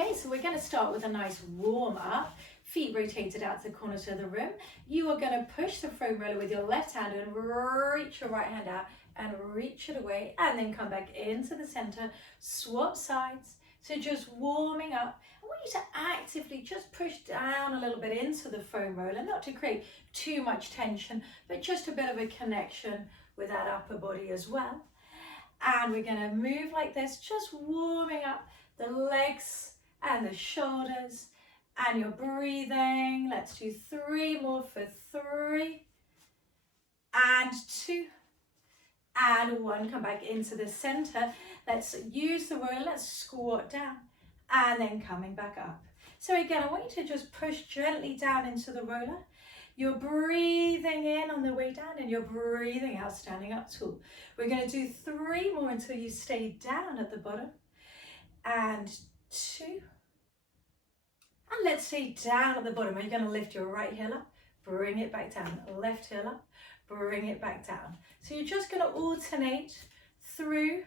Okay, so we're going to start with a nice warm up. Feet rotated out to the corners of the room. You are going to push the foam roller with your left hand and reach your right hand out and reach it away, and then come back into the center. Swap sides. So just warming up. I want you to actively just push down a little bit into the foam roller, not to create too much tension, but just a bit of a connection with that upper body as well. And we're going to move like this, just warming up the legs and the shoulders, and you're breathing. Let's do 3 more for 3 and 2 and 1. Come back into the center. Let's use the roller. Let's squat down and then coming back up. So again, I want you to just push gently down into the roller. You're breathing in on the way down and you're breathing out, standing up tall. We're going to do 3 more until you stay down at the bottom. And 2. And let's stay down at the bottom. You're going to lift your right heel up, bring it back down. Left heel up, bring it back down. So you're just going to alternate through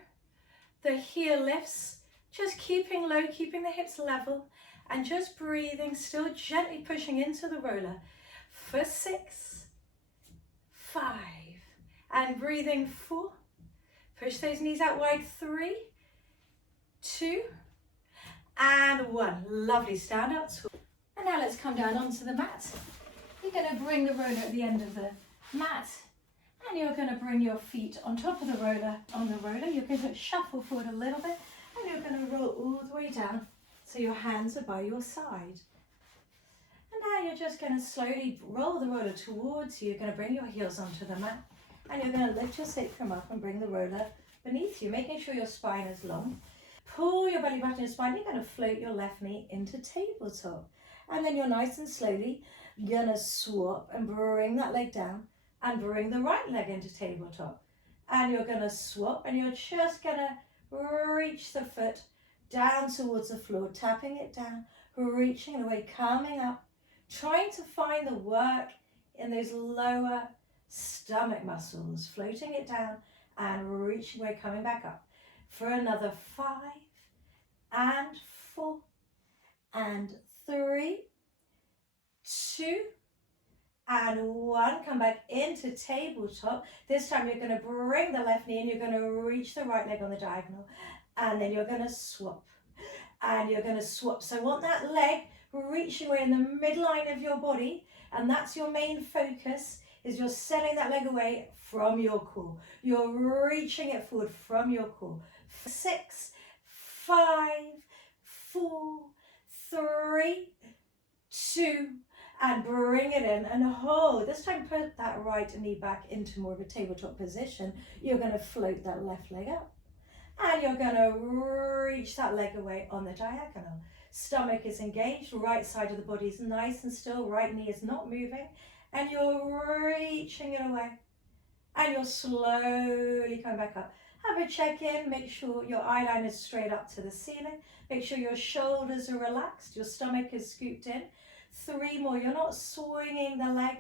the heel lifts, just keeping low, keeping the hips level, and just breathing, still gently pushing into the roller for 6, 5, and breathing 4. Push those knees out wide, 3, 2, and 1. Lovely, stand up tall. And now let's come down onto the mat. You're going to bring the roller at the end of the mat, and you're going to bring your feet on top of the roller, You're going to shuffle forward a little bit, and you're going to roll all the way down so your hands are by your side. And now you're just going to slowly roll the roller towards you. You're going to bring your heels onto the mat, and you're going to lift your sacrum up and bring the roller beneath you, making sure your spine is long. Pull your belly button and spine. You're going to float your left knee into tabletop. And then you're nice and slowly going to swap and bring that leg down and bring the right leg into tabletop. And you're going to swap and you're just going to reach the foot down towards the floor, tapping it down, reaching it away, coming up, trying to find the work in those lower stomach muscles, floating it down and reaching away, coming back up. For another 5 and 4 and 3, 2 and 1. Come back into tabletop. This time you're going to bring the left knee and you're going to reach the right leg on the diagonal, and then you're going to swap and you're going to swap. So I want that leg reaching away in the midline of your body, and that's your main focus, is you're sending that leg away from your core. You're reaching it forward from your core. 6, 5, 4, 3, 2, and bring it in and hold. This time put that right knee back into more of a tabletop position. You're going to float that left leg up, and you're going to reach that leg away on the diagonal. Stomach is engaged, right side of the body is nice and still, right knee is not moving, and you're reaching it away, and you're slowly coming back up. Have a check-in, make sure your eye line is straight up to the ceiling, make sure your shoulders are relaxed, your stomach is scooped in. 3 more, you're not swinging the leg,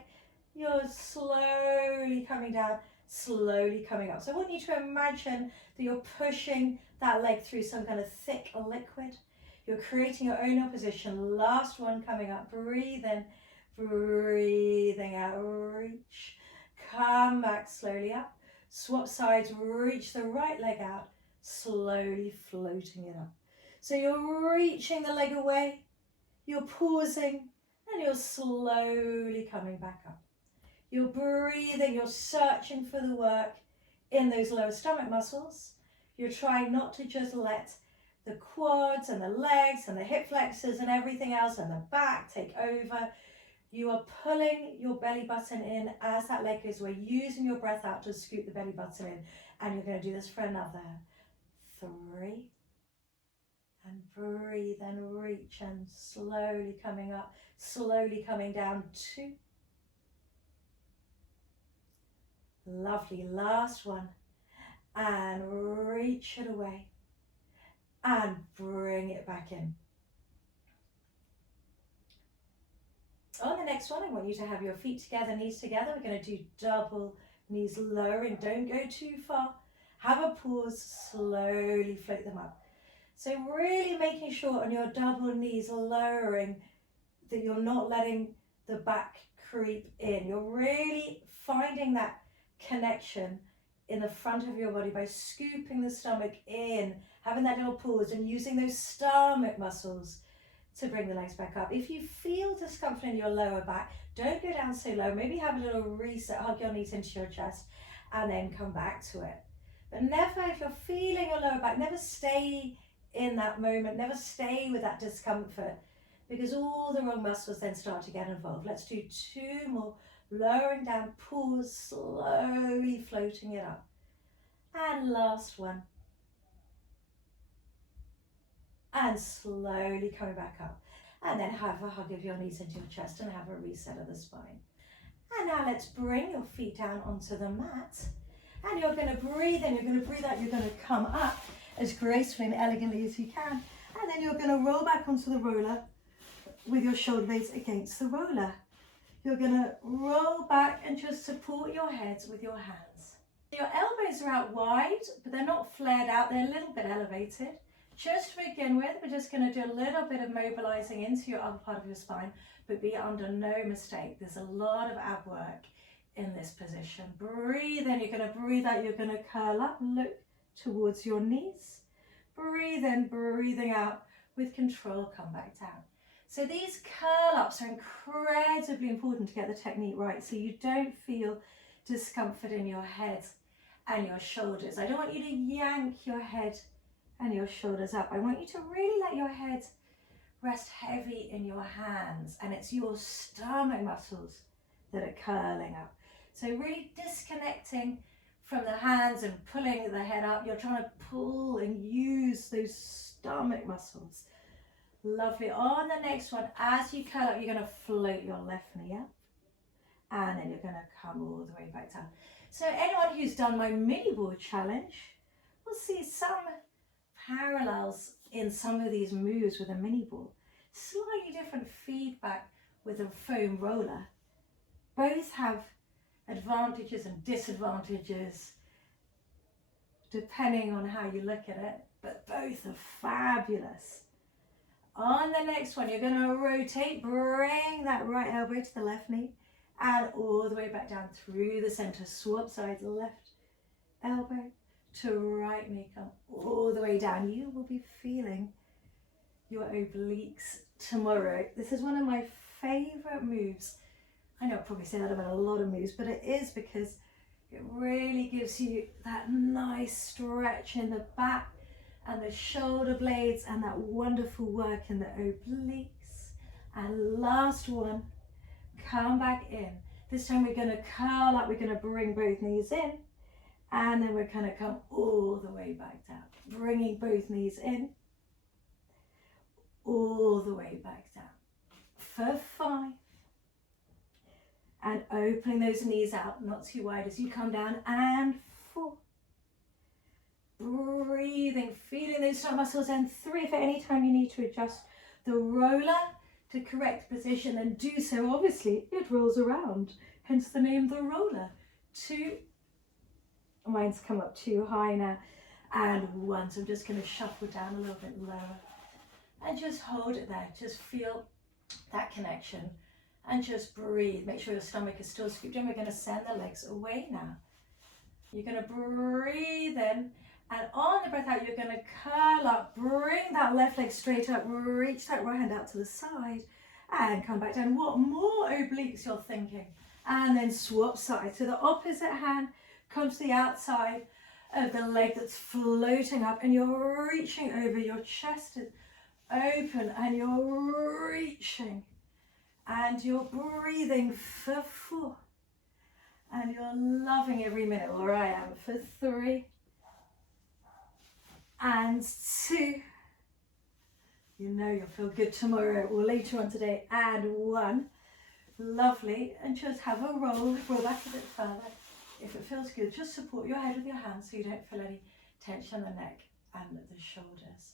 you're slowly coming down, slowly coming up. So I want you to imagine that you're pushing that leg through some kind of thick liquid. You're creating your own opposition. Last one coming up, breathe in, breathing out, reach, come back slowly up. Swap sides, reach the right leg out, slowly floating it up. So you're reaching the leg away, you're pausing, and you're slowly coming back up. You're breathing, you're searching for the work in those lower stomach muscles. You're trying not to just let the quads and the legs and the hip flexors and everything else and the back take over. You are pulling your belly button in as that leg goes away, using your breath out to scoop the belly button in. And you're going to do this for another 3. And breathe and reach and slowly coming up, slowly coming down. 2. Lovely, last one. And reach it away. And bring it back in. On the next one, I want you to have your feet together, knees together. We're going to do double knees lowering. Don't go too far. Have a pause, slowly float them up. So really making sure on your double knees, lowering, that you're not letting the back creep in. You're really finding that connection in the front of your body by scooping the stomach in, having that little pause and using those stomach muscles to bring the legs back up. If you feel discomfort in your lower back, don't go down so low. Maybe have a little reset, hug your knees into your chest and then come back to it. But never, if you're feeling your lower back, never stay in that moment, never stay with that discomfort, because all the wrong muscles then start to get involved. Let's do 2 more. Lowering down, pause, slowly floating it up. And last one. And slowly coming back up. And then have a hug of your knees into your chest and have a reset of the spine. And now let's bring your feet down onto the mat. And you're going to breathe in, you're going to breathe out, you're going to come up as gracefully and elegantly as you can. And then you're going to roll back onto the roller with your shoulder blades against the roller. You're going to roll back and just support your heads with your hands. Your elbows are out wide, but they're not flared out, they're a little bit elevated. Just to begin with, we're just going to do a little bit of mobilizing into your upper part of your spine, but be under no mistake. There's a lot of ab work in this position. Breathe in, you're going to breathe out, you're going to curl up, look towards your knees. Breathe in, breathing out, with control, come back down. So these curl ups are incredibly important to get the technique right, so you don't feel discomfort in your head and your shoulders. I don't want you to yank your head and your shoulders up. I want you to really let your head rest heavy in your hands, and it's your stomach muscles that are curling up. So really disconnecting from the hands and pulling the head up. You're trying to pull and use those stomach muscles. Lovely. On the next one, as you curl up, you're going to float your left knee up, and then you're going to come all the way back down. So anyone who's done my mini board challenge will see some parallels in some of these moves with a mini ball. Slightly different feedback with a foam roller. Both have advantages and disadvantages depending on how you look at it, but both are fabulous. On the next one, you're going to rotate, bring that right elbow to the left knee and all the way back down through the center. Swap sides, left elbow to right knee, come all the way down. You will be feeling your obliques tomorrow. This is one of my favorite moves. I know I probably say that about a lot of moves, but it is because it really gives you that nice stretch in the back and the shoulder blades and that wonderful work in the obliques. And last one, come back in. This time we're going to curl up, we're going to bring both knees in, and then we're going to come all the way back down. Bringing both knees in, all the way back down. For 5. And opening those knees out, not too wide as you come down, and 4. Breathing, feeling those stomach muscles, and 3. If at any time you need to adjust the roller to correct position, then do so. Obviously, it rolls around, hence the name the roller. 2. Mine's come up too high now. And 1. So I'm just going to shuffle down a little bit lower. And just hold it there. Just feel that connection. And just breathe. Make sure your stomach is still scooped in. We're going to send the legs away now. You're going to breathe in. And on the breath out, you're going to curl up. Bring that left leg straight up. Reach that right hand out to the side. And come back down. What more obliques you're thinking? And then swap sides. So the opposite hand comes to the outside of the leg that's floating up. And you're reaching over. Your chest is open. And you're reaching. And you're breathing for 4. And you're loving every minute, or I am, for 3. And 2. You know you'll feel good tomorrow or later on today. And 1. Lovely. And just have a roll back a bit further. If it feels good, just support your head with your hands so you don't feel any tension in the neck and the shoulders.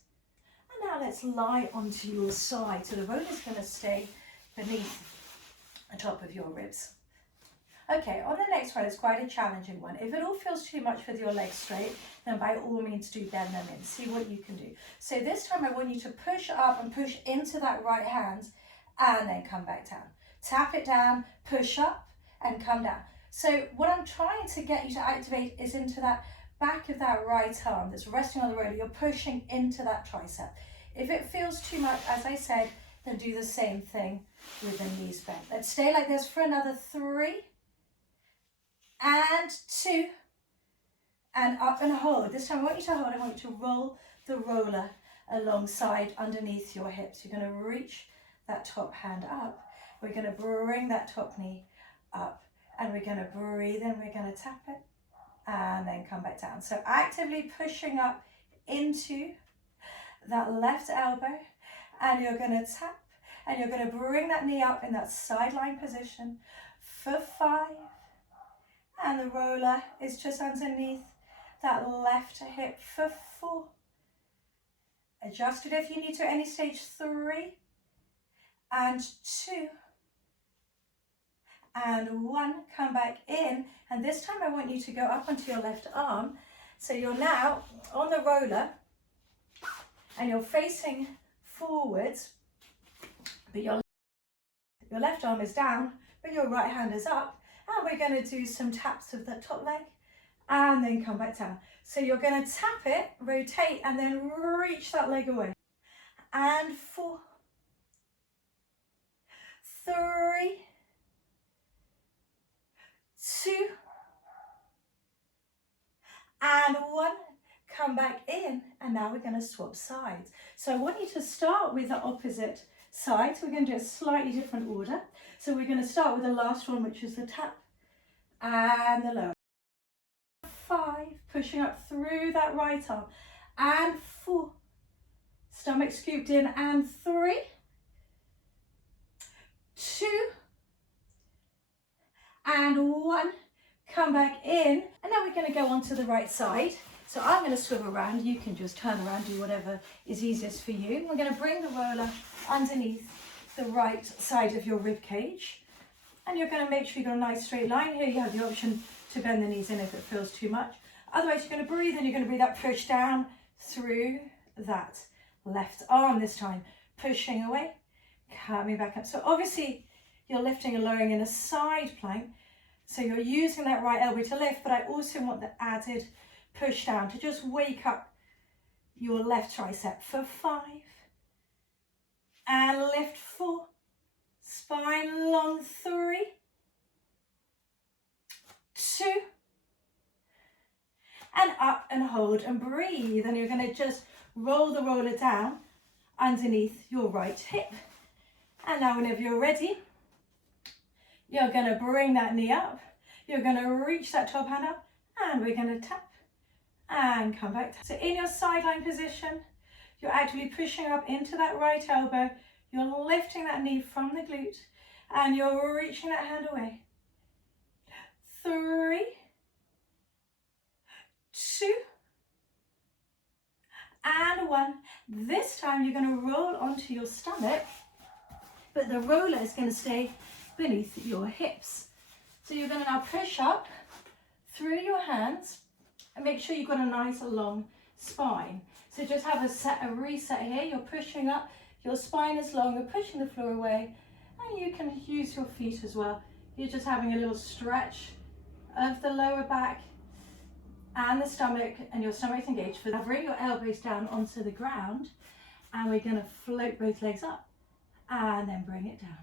And now let's lie onto your side. So the roller's going to stay beneath the top of your ribs. Okay, on the next one, it's quite a challenging one. If it all feels too much with your legs straight, then by all means do bend them in. See what you can do. So this time I want you to push up and push into that right hand and then come back down. Tap it down, push up and come down. So what I'm trying to get you to activate is into that back of that right arm that's resting on the roller. You're pushing into that tricep. If it feels too much, as I said, then do the same thing with the knees bent. Let's stay like this for another 3 and 2 and up and hold. This time I want you to hold. I want you to roll the roller alongside underneath your hips. You're going to reach that top hand up. We're going to bring that top knee up and we're going to breathe in. We're going to tap it and then come back down. So actively pushing up into that left elbow and you're going to tap and you're going to bring that knee up in that sideline position for 5 and the roller is just underneath that left hip for 4. Adjust it if you need to at any stage. 3 and 2 and 1. Come back in and this time I want you to go up onto your left arm. So you're now on the roller and you're facing forwards, but your left arm is down, but your right hand is up. And we're going to do some taps of the top leg and then come back down. So you're going to tap it, rotate, and then reach that leg away. And 4, 3, 2, and 1. Come back in, and now we're going to swap sides. So I want you to start with the opposite side. So we're going to do a slightly different order. So we're going to start with the last one, which is the tap and the lower. 5, pushing up through that right arm, and 4, stomach scooped in, and 3, 2, and 1. Come back in, and now we're going to go on to the right side. So I'm going to swivel around. You can just turn around, do whatever is easiest for you. We're going to bring the roller underneath the right side of your rib cage. And you're going to make sure you've got a nice straight line here. You have the option to bend the knees in if it feels too much. Otherwise, you're going to breathe and you're going to breathe that push down through that left arm this time. Pushing away, coming back up. So obviously, you're lifting and lowering in a side plank. So you're using that right elbow to lift, but I also want the added push down to just wake up your left tricep for 5 and lift 4, spine long 3, 2 and up and hold and breathe, and you're going to just roll the roller down underneath your right hip. And now whenever you're ready, you're going to bring that knee up, you're going to reach that top hand up, and we're going to tap and come back. So in your sideline position, you're actively pushing up into that right elbow, you're lifting that knee from the glute, and you're reaching that hand away. 3, 2, and 1. This time you're going to roll onto your stomach, but the roller is going to stay beneath your hips. So you're going to now push up through your hands and make sure you've got a nice long spine. So just have a reset here. You're pushing up, your spine is long, you're pushing the floor away, and you can use your feet as well. You're just having a little stretch of the lower back and the stomach, and your stomach's engaged. Now bring your elbows down onto the ground, and we're going to float both legs up and then bring it down.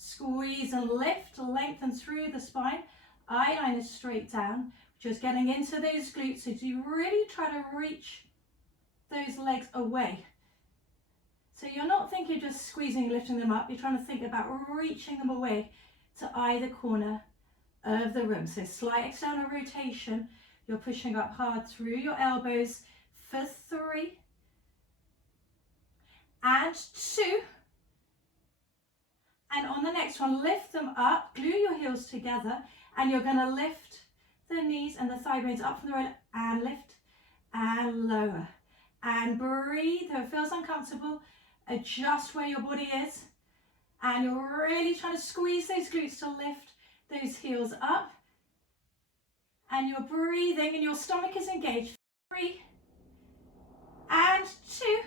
Squeeze and lift, lengthen through the spine. Eye line is straight down, just getting into those glutes. So do really try to reach those legs away. So you're not thinking just squeezing, lifting them up. You're trying to think about reaching them away to either corner of the room. So slight external rotation. You're pushing up hard through your elbows for 3 and 2. And on the next one, lift them up, glue your heels together, and you're going to lift the knees and the thigh bones up from the roller and lift and lower. And breathe. If it feels uncomfortable, adjust where your body is. And you're really trying to squeeze those glutes to lift those heels up, and you're breathing and your stomach is engaged. 3 and 2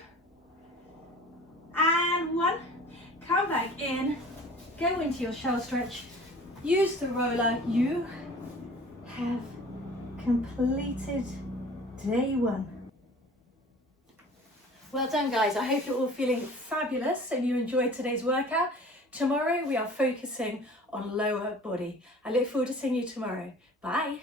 and 1. Come back in, go into your shell stretch, use the roller. You have completed day 1. Well done, guys. I hope you're all feeling fabulous and you enjoyed today's workout. Tomorrow we are focusing on lower body. I look forward to seeing you tomorrow. Bye.